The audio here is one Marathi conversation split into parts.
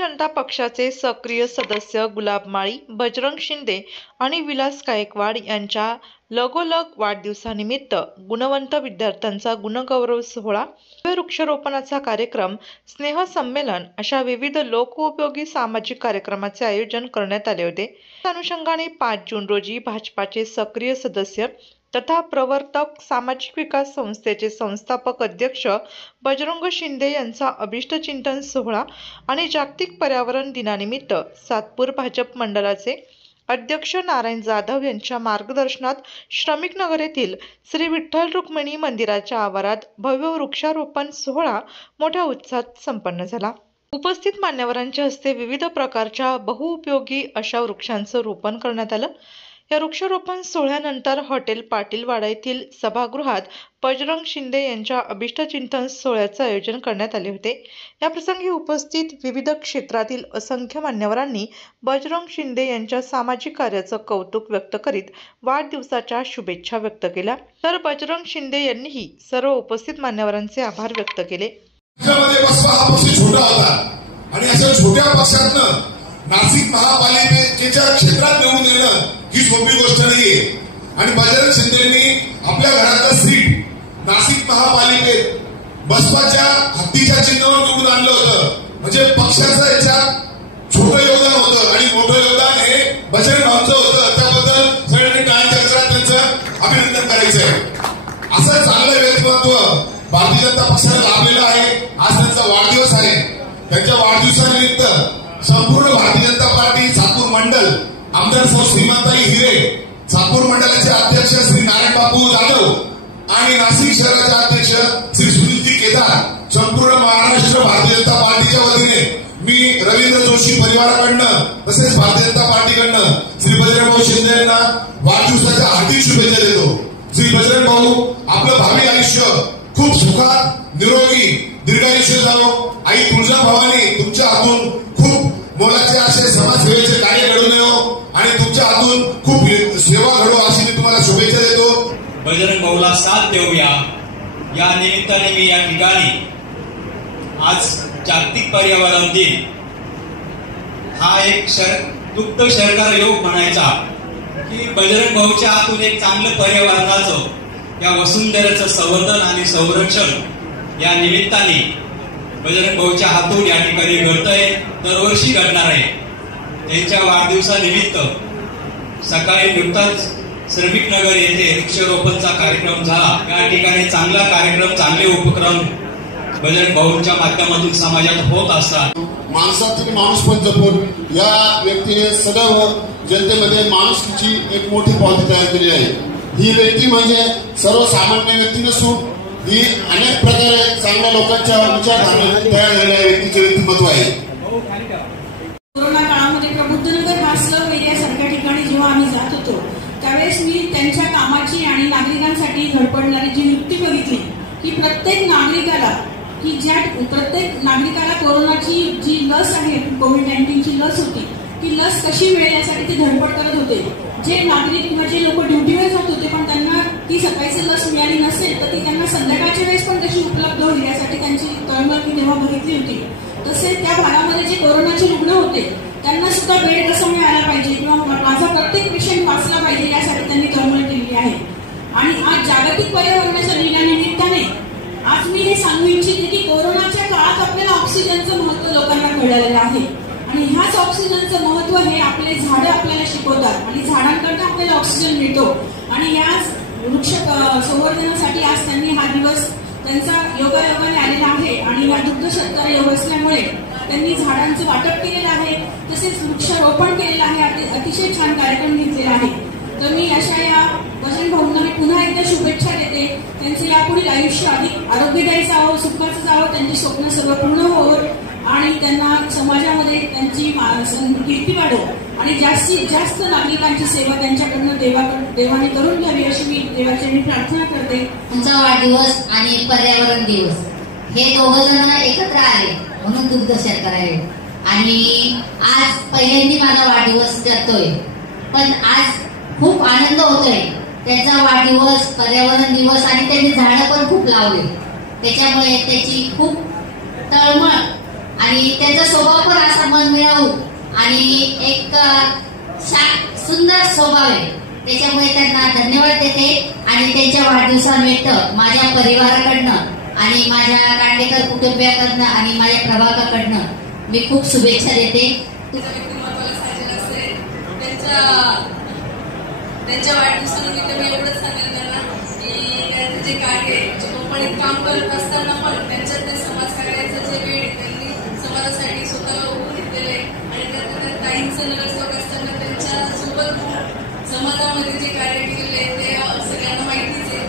जनता पक्षाचे सक्रिय सदस्य गुलाब माळी, बजरंग शिंदे आणि विलास गायकवाड यांच्या लगोलग वाढदिवसानिमित्त गुणवंत विद्यार्थ्यांचा गुणगौरव सोहळा, वृक्षारोपणाचा कार्यक्रम, स्नेहसंमेलन अशा विविध लोकोपयोगी सामाजिक कार्यक्रमाचे आयोजन करण्यात आले होते. त्या अनुषंगाने 5 जून रोजी भाजपाचे सक्रिय सदस्य तथा प्रवर्तक सामाजिक विकास संस्थेचे संस्थापक अध्यक्ष बजरंग शिंदे यांचा अभिष्टचिंतन सोहळा आणि जागतिक पर्यावरण दिनानिमित्त सातपूर भाजप मंडळाचे अध्यक्ष नारायण जाधव यांच्या मार्गदर्शनात श्रमिक नगर येथील श्री विठ्ठल रुक्मिणी मंदिराच्या आवारात भव्य वृक्षारोपण सोहळा मोठ्या उत्साहात संपन्न झाला. उपस्थित मान्यवरांच्या हस्ते विविध प्रकारच्या बहुउपयोगी अशा वृक्षांचं रोपण करण्यात आलं. या वृक्षारोपण सोहळ्यानंतर हॉटेल पाटीलवाडा येथील सभागृहात बजरंग शिंदे यांच्या अभिष्टचिंतन सोहळ्याचं आयोजन करण्यात आले होते. या प्रसंगी उपस्थित विविध क्षेत्रातील असंख्य मान्यवरांनी बजरंग शिंदे यांच्या सामाजिक कार्याचं कौतुक व्यक्त करीत वाढदिवसाच्या शुभेच्छा व्यक्त केल्या. तर बजरंग शिंदे यांनीही सर्व उपस्थित मान्यवरांचे आभार व्यक्त केले. आणि अशा छोट्या पक्षातनं नाशिक महापालिकेच्या क्षेत्रात निवडून येणं ही सोपी गोष्ट नाहीये. आणि बजरंग शिंदेंनी आपल्या घराचं सीट नाशिक महापालिकेत बसपाच्या हत्तीच्या चिन्हावर निवडून आणलं होतं. म्हणजे पक्षाचं याच्यात छोटं योगदान होतं आणि मोठं योगदान हे बजरंग भाऊंचं होतं. त्याबद्दल सगळ्यांनी टाळ्यांच्या गजरात त्यांचं अभिनंदन करायचंय. असं चांगलं व्यक्तिमत्व भारतीय जनता पक्षाला लाभलेलं आहे. आज त्यांचा वाढदिवस आहे. त्यांच्या वाढदिवसानिमित्त संपूर्ण भारतीय जनता पार्टी सातपूर मंडल आमदार सौ श्रीमंताई हिरे, सातपूर मंडळाचे अध्यक्ष श्री नारायण बापू जाधव आणि नाशिक शहराचे अध्यक्ष श्री सुनीलजी केदार, संपूर्ण महाराष्ट्र भारतीय जनता पार्टीच्या वतीने मी रवींद्र जोशी परिवाराकडनं तसेच भारतीय जनता पार्टीकडनं श्री बजरंग भाऊ शिंदे यांना वाढदिवसाच्या हार्दिक शुभेच्छा देतो. श्री बजरंग भाऊ, आपलं भावी आयुष्य खूप सुखात निरोगी दीर्घायुष्य जावो. आई तुळजाभवानी तुमच्या हातून खूप मोलाचे असे समाजसेवेचे कार्य घडून येऊ आणि तुमच्या हातून खूप सेवा घडो अशी मी तुम्हाला शुभेच्छा देतो. बजरंग भाऊला साथ देऊया या निमित्ताने मी या ठिकाणी आज जागतिक पर्यावरण दिन हा एक दुग्ध शर्करा योग म्हणायचा की बजरंग भाऊच्या हातून एक चांगलं पर्यावरणाचं या वसुंधरेचं संवर्धन आणि संरक्षण या निमित्ताने बजरंग भाऊच्या हातून या ठिकाणी घडतंय, दरवर्षी घडणार आहे. त्यांच्या वाढदिवसानिमित्त सकाळी नुकताच श्रमिक नगर येथे वृक्षारोपणचा कार्यक्रम झाला. या ठिकाणी चांगला कार्यक्रम, चांगले उपक्रम बजरंग भाऊंच्या माध्यमातून समाजात होत असतात. माणसातील माणूस पण जपून या व्यक्तीने सदैव जनतेमध्ये माणुसकीची एक मोठी पावती तयार केली आहे. ही व्यक्ती म्हणजे सर्वसामान्य व्यक्ती नसून ही अनेक प्रकारे चांगल्या लोकांच्या विचारधारेने तयार झालेल्या व्यक्तीचे व्यक्तिमत्व आहे. कोरोना काळामध्ये प्रबुद्धनगर भास्कर एरियासारख्या ठिकाणी जेव्हा आम्ही जात होतो त्यावेळेस मी त्यांच्या कामाची आणि नागरिकांसाठी धडपडणारी जी युक्ती बघितली की प्रत्येक नागरिकाला कोरोनाची जी लस आहे, कोविड-19ची लस होती, ती लस कशी मिळेल यासाठी ते धडपड करत होते. जे नागरिक किंवा जे लोक ड्युटीवर जात होते पण त्यांना ती सकाळची लस मिळाली नसेल तर ती त्यांना संध्याकाळच्या वेळेस पण तशी उपलब्ध होईल यासाठी त्यांची तळमळ मी तेव्हा बघितली होती. तसेच त्या भागामध्ये जे कोरोनाचे रुग्ण होते त्यांना सुद्धा बेड कसं मिळायला पाहिजे किंवा माझा प्रत्येक पेशंट वाचला पाहिजे यासाठी त्यांनी तळमळ केलेली आहे. आणि आज जागतिक पर्यावरणाच्या दिनानिमित्ताने आज मी हे सांगू इच्छिते की कोरोनाच्या काळात आपल्याला ऑक्सिजनचं महत्व लोकांना कळलेलं आहे आणि ह्याच ऑक्सिजनचं महत्व हे आपले झाडं आपल्याला शिकवतात आणि झाडांकडनं आपल्याला ऑक्सिजन मिळतो. आणि याच वृक्ष संवर्धनासाठी आज त्यांनी हा दिवस त्यांचा योगायोगाने आलेला आहे आणि या दुग्ध शर्करा योग असल्यामुळे त्यांनी झाडांचं वाटप केलेलं आहे, तसेच वृक्षारोपण केलेलं आहे. अतिशय छान कार्यक्रम घेतलेला आहे. तर मी अशा या बजरंग भाऊंना मी पुन्हा एकदा शुभेच्छा देते. त्यांचं यापुढील आयुष्य अधिक आरोग्यदायी जावं, सुखाचं जावं, त्यांची स्वप्न सर्व पूर्ण होवं आणि त्यांना समाजामध्ये त्यांची कीर्ती वाढो आणि जास्तीत जास्त नागरिकांची सेवा त्यांच्याकडनं देवाने करून घ्यावी अशी मी देवाची प्रार्थना करते. तुमचा वाढदिवस आणि पर्यावरण दिवस हे दोघं जण एकत्र आले म्हणून दुग्ध शर्करा योग आणि आज पहिल्यांदा माझा वाढदिवस करतोय. पण आज खूप आनंद होतोय. त्याचा वाढदिवस, पर्यावरण दिवस आणि त्यांनी झाडं पण खूप लावले. त्याच्यामुळे त्याची खूप तळमळ आणि त्यांचा स्वभाव पण असा मनमिळावू आणि एक सुंदर स्वभाव आहे. त्याच्यामुळे त्यांना धन्यवाद देते आणि त्यांच्या वाढदिवसानिमित्त माझ्या परिवाराकडनं आणि माझ्या कांडेकर कुटुंबियाकडनं आणि माझ्या प्रभागाकडनं मी खूप शुभेच्छा देते. त्यांच्या वाढदिवसानिमित्त मी एवढंच सांगेन त्यांना की त्यांचं जे कार्य कंपनीत काम करत असताना पण त्यांच्यात ते समाज कार्याचं जे वेळ त्यांनी समाजासाठी स्वतः उभं घेतलेलं आहे आणि त्यानंतर ताईंचं नगरसेवक असताना त्यांच्या सोबत समाजामध्ये जे कार्य केलेले आहे ते सगळ्यांना माहितीच आहे.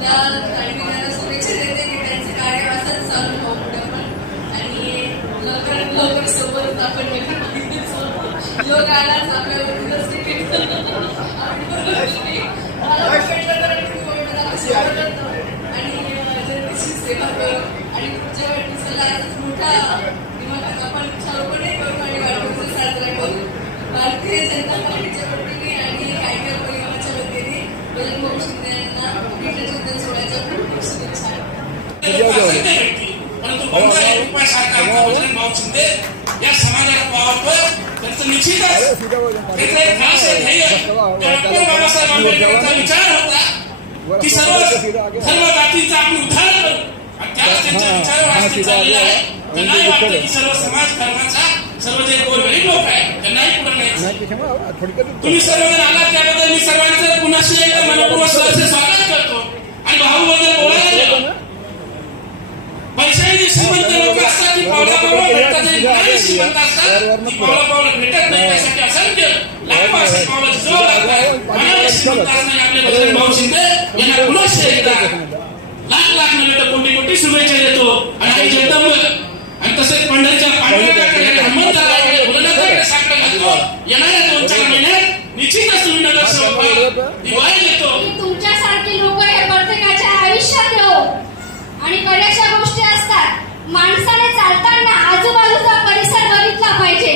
त्या ताईंना शुभेच्छा देते की त्यांचं कार्य असंच चालू व्हावं पुढे पण आणि लवकर सोबत आपण योग आलाच आपल्यावर तिकीट आणि जनतेची सेवा करू आणि पुढच्या वाढदिवसाला मोठा दिमागात आपण छावपणे करू आणि वाढदिवस साजरा करू. भारतीय जनता पार्टीच्या वतीने आणि कायकर परिवाराच्या वतीने बजरंग भाऊ शिंदे यांना अभिनंदन सोहळ्याच्या खूप खूप शुभेच्छा. बजरंग भाऊ शिंदे या समाजाला पावतो त्यांचं निश्चितच बाबासाहेब आंबेडकरांचा विचार होता की सर्व जातींचा आपण उद्धार करू आणि त्याला त्यांच्या विचारावर चाललेला आहे. त्यांनाही वाटतं की सर्व समाज धर्माचा सर्व जे गोरगरीब लोक आहेत त्यांनाही पुढे न्यायचं. तुम्ही सर्वजण आलात त्याबद्दल मी सर्वांचं पुन्हा एकदा मनपूर्वक स्वागत करतो आणि भाऊबद्दल बोलायला गेलो. पैशाने श्रीमंत लोक असतात की पावला भेटतात श्रीमंत असतात की पावला भेटत नाही. त्यासाठी असंख्य लाखो असे पावलं जोर लागतात. मनाने श्रीमंत असणारे आपले बजरंग भाऊ शिंदे यांना पुनश्च एकदा लाख नव्हे कोटी शुभेच्छा देतो आणि जनतामुळे आणि तसेच पंढरीच्या पांडुरंगाकडे हनुमंताकडे भोलेनाथाकडे साकडं घालतो. येणाऱ्या 2-4 महिन्यात निश्चितच तुम्ही नगरसेवक दिवाळी देतो. तुमच्यासारखी लोक हे प्रत्येकाच्या आयुष्यात येऊ आणि बऱ्याचशा गोष्टी असतात. माणसाने चालताना आजूबाजूचा परिसर बघितला पाहिजे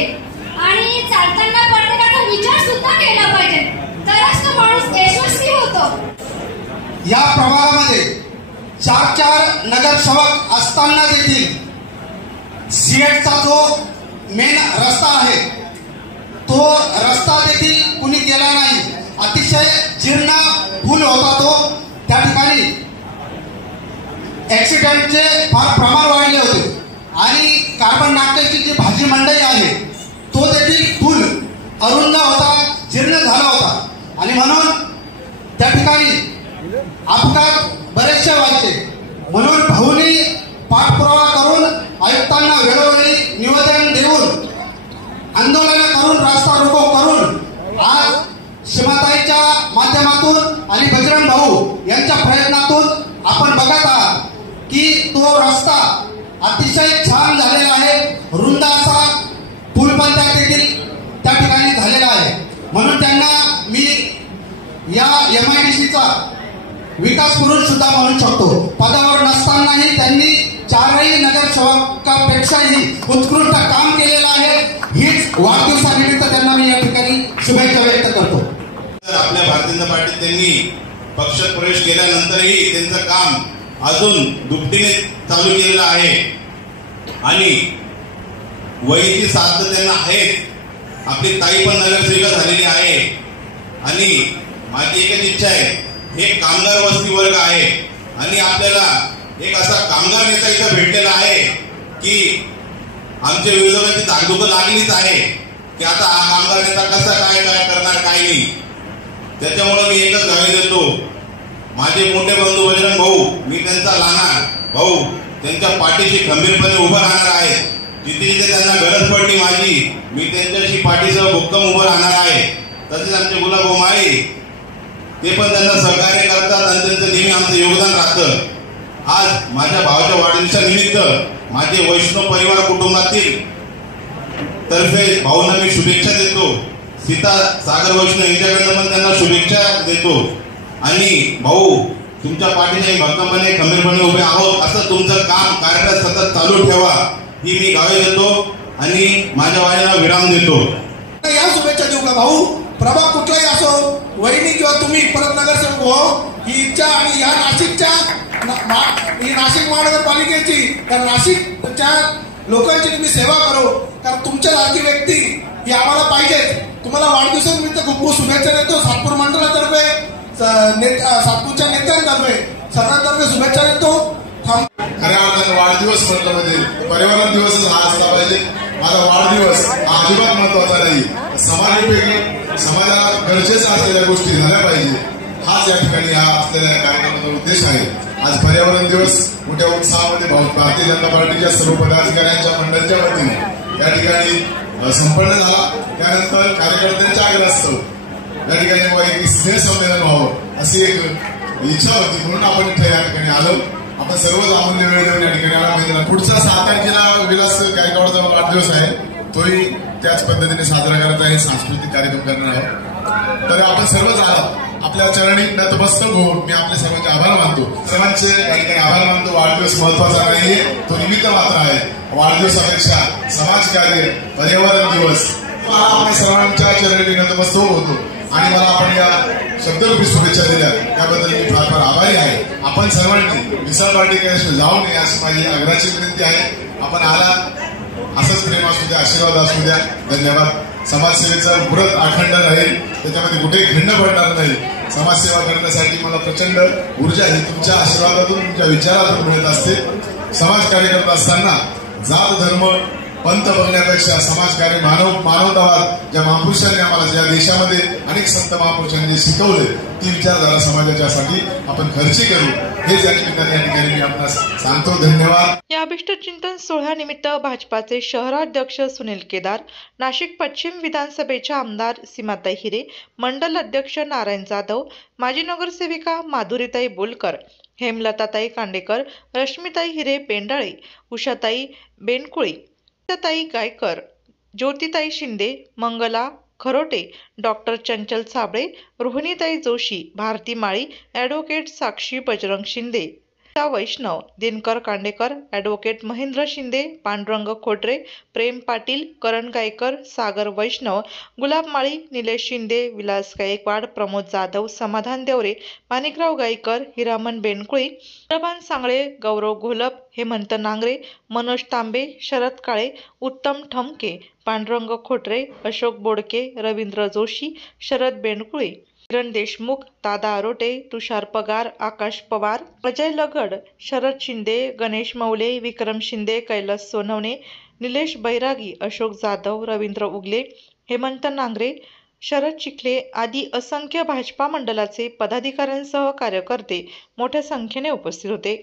आणि चालताना प्रत्येकाचा विचार सुद्धा केला पाहिजे, तरच तो माणूस यशस्वी होतो. या प्रभागामध्ये 4 नगरसेवक असताना देखील सिएटचा जो मेन रस्ता आहे तो रस्ता देखील कुणी केला नाही. अतिशय जीर्ण पूल होता तो. त्या ठिकाणी ऍक्सिडेंटचे फार प्रमाण वाढले होते आणि कार्बन नाट्याची जी भाजी मंडई आहे तो देखील पूल अरुंद होता, जीर्ण झाला होता आणि म्हणून त्या ठिकाणी अपघात बरेचसे व्हायचे. म्हणून भाऊनी पाठपुरावा करून आयुक्तांना वेळोवेळी निवेदन देऊन आंदोलन करून रस्ता रोको करून आज सीमाताईच्या माध्यमातून आणि बजरंग भाऊ यांच्या प्रयत्नातून आपण बघत आहात की तो रस्ता अतिशय छान झालेला आहे. रुंद असा पूल पण देखील त्या ठिकाणी झालेला आहे. म्हणून त्यांना मी या MIDCचा विकास पुरुष सुद्धा म्हणू शकतो. पदावर नसतानाही त्यांनी 4ही नगरसेवकापेक्षाही उत्कृष्ट काम केलेलं आहे. हीच वाढदिवसानिमित्त त्यांना मी या ठिकाणी शुभेच्छा व्यक्त करतो. आपल्या भारतीय जनता पार्टीत त्यांनी पक्षात प्रवेश केल्यानंतरही त्यांचं काम अजून दुपटीने चालू केलेलं आहे आणि वहीची साथ त्यांना आहेच. आपली ताई पण नगरसेविका झालेली आहे आणि माझी एकच इच्छा आहे, हे कामगार वस्ती वर्ग आहे आणि आपल्याला एक असा कामगार नेता इथं भेटलेला आहे की आमच्या विरोधकांची धाकधुक लागलीच आहे की आता हा कामगार नेता कसा काय करणार काय नाही. त्याच्यामुळे मी एकच ग्वाही देतो, माझे मोठे बंधू बजरंग भाऊ, मी त्यांचा लहान भाऊ त्यांच्या पाठीशी खंबीरपणे उभं राहणार आहे. जिथे जिथे त्यांना गरज पडली माझी, मी त्यांच्याशी पाठीसह भक्कम उभं राहणार आहे. तसेच आमचे गुलाबभाऊ माळी ते पण त्यांना सहकार्य करतात आणि त्यांचं नेहमी आमचं योगदान राहतं. आज माझ्या भावाच्या वाढदिवसानिमित्त माझे वैष्णव परिवार कुटुंबातील तर्फे भाऊंना मी शुभेच्छा देतो. सीता सागर वैष्णव यांच्याकडनं पण त्यांना शुभेच्छा देतो आणि भाऊ तुमच्या पाठीने भक्कमपणे खंबीरपणे उभे आहोत. असं तुमचं काम कार्यरत सतत चालू ठेवा ही मी ग्वाही देतो आणि माझ्या वाणीला विराम देतो. या शुभेच्छा देऊ का भाऊ? प्रभाग कुठलाही असो, वहिनी किंवा तुम्ही परत नगरसेवक हो ही इच्छा आणि या नाशिकच्या ही नाशिक महानगरपालिकेची तर नाशिकच्या लोकांची तुम्ही सेवा करो, कारण तुमच्या लाडकी व्यक्ती ही आम्हाला पाहिजे. तुम्हाला वाढदिवसानिमित्त खूप खूप शुभेच्छा देतो. सातपूर मंडळातर्फे, सातपूरच्या नेत्यांतर्फे, सर्वांतर्फे शुभेच्छा देतो. खऱ्या अर्थाने वाढदिवस म्हटलं म्हणजे पर्यावरण दिवसच हा असला पाहिजे. माझा वाढदिवस हा अजिबात महत्वाचा नाही. समाजोपयोगी, समाजाला गरजेच्या असलेल्या गोष्टी झाल्या पाहिजे, हाच या ठिकाणी हा असलेल्या कार्यक्रमाचा उद्देश आहे. आज पर्यावरण दिवस मोठ्या उत्साहामध्ये भारतीय जनता पार्टीच्या सर्व पदाधिकाऱ्यांच्या मंडळाच्या वतीने या ठिकाणी संपन्न झाला. त्यानंतर कार्यकर्त्यांच्या आग्रहास्तव या ठिकाणी एक स्नेह संमेलन व्हावं अशी एक इच्छा होती, म्हणून आपण इथे या ठिकाणी आलो. आपण सर्वच अमूल्य वेळ देऊन या ठिकाणी आला पाहिजे. पुढचा 7 तारखेला विलास गायकवाडचा वाढदिवस आहे, तोही त्याच पद्धतीने साजरा करत आहे, सांस्कृतिक कार्यक्रम करणार आहोत. तर आपण सर्वच आलात, आपल्या चरणी नतमस्तक होऊन मी आपल्या सर्वांचे आभार मानतो. सर्वांचे या ठिकाणी आभार मानतो. वाढदिवस महत्वाचा नाहीये, तो निमित्त मात्र आहे. वाढदिवसापेक्षा समाजकार्य, पर्यावरण दिवस, मला आपल्या सर्वांच्या चरणी नतमस्तक होतो आणि मला आपण या शब्दरूपी शुभेच्छा दिल्या त्याबद्दल मी फार फार आभारी आहे. आपण सर्वांनी मिसळ पार्टीकडे जाऊ नये अशी माझी आग्रहाची विनंती आहे. आपण आला असंच प्रेम असू द्या, आशीर्वाद असू द्या. धन्यवाद. समाजसेवेचं व्रत अखंड राहील, त्याच्यामध्ये कुठे खिंड पडणार नाही. समाजसेवा करण्यासाठी मला प्रचंड ऊर्जा ही तुमच्या आशीर्वादातून, तुमच्या विचारातून मिळत असते. समाजकार्य करत असताना जात धर्म पंथ बघण्यापेक्षा समाजकार्य, मानवतावाद ज्या महापुरुषांनी आम्हाला, ज्या देशामध्ये अनेक संत महापुरुषांनी शिकवले, ती विचारधारा समाजाच्यासाठी आपण खर्ची करू, हेच या ठिकाणी मी आपणास सांगतो. धन्यवाद. या अभिष्ट चिंतन सोहळ्यानिमित्त भाजपाचे शहराध्यक्ष सुनील केदार, नाशिक पश्चिम विधानसभेच्या आमदार सीमाताई हिरे, मंडल अध्यक्ष नारायण जाधव, माजी नगरसेविका माधुरीताई बोलकर, हेमलताताई कांडेकर, रश्मीताई हिरे पेंडाळे, उषाताई बेनकुळी, ताई गायकर, ज्योतिताई शिंदे, मंगला खरोटे, डॉक्टर चंचल साबळे, रोहिणीताई जोशी, भारती माळी, ॲडव्होकेट साक्षी बजरंग शिंदे, वैष्णव, दिनकर कांडेकर, ॲडव्होकेट महेंद्र शिंदे, पांडुरंग खोटरे, प्रेम पाटील, करण गायकर, सागर वैष्णव, गुलाब माळी, निलेश शिंदे, विलास गायकवाड, प्रमोद जाधव, समाधान देवरे, माणिकराव गायकर, हिरामन बेनकुळी, प्रभान सांगळे, गौरव घोलप, हेमंत नांगरे, मनोज तांबे, शरद काळे, उत्तम ठमके, पांडुरंग खोटरे, अशोक बोडके, रवींद्र जोशी, शरद बेनकुळी, किरण देशमुख, दादा आरोटे, तुषार पगार, आकाश पवार, अजय लगड, शरद शिंदे, गणेश मौले, विक्रम शिंदे, कैलास सोनवणे, निलेश बैरागी, अशोक जाधव, रवींद्र उगले, हेमंत नांगरे, शरद चिखले आदी असंख्य भाजपा मंडळाचे पदाधिकाऱ्यांसह कार्यकर्ते मोठ्या संख्येने उपस्थित होते.